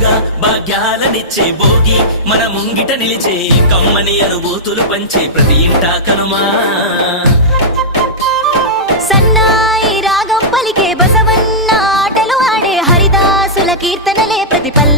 వెలుగుగా భాగ్యాలనిచ్చే భోగి మన ముంగిట నిలిచే కమ్మని అనుభూతులు పంచే ప్రతి ఇంటా కనుమా. సన్నాయి రాగం పలికే బసవన్న ఆటలు ఆడే హరిదాసుల కీర్తనలే ప్రతి పల్లె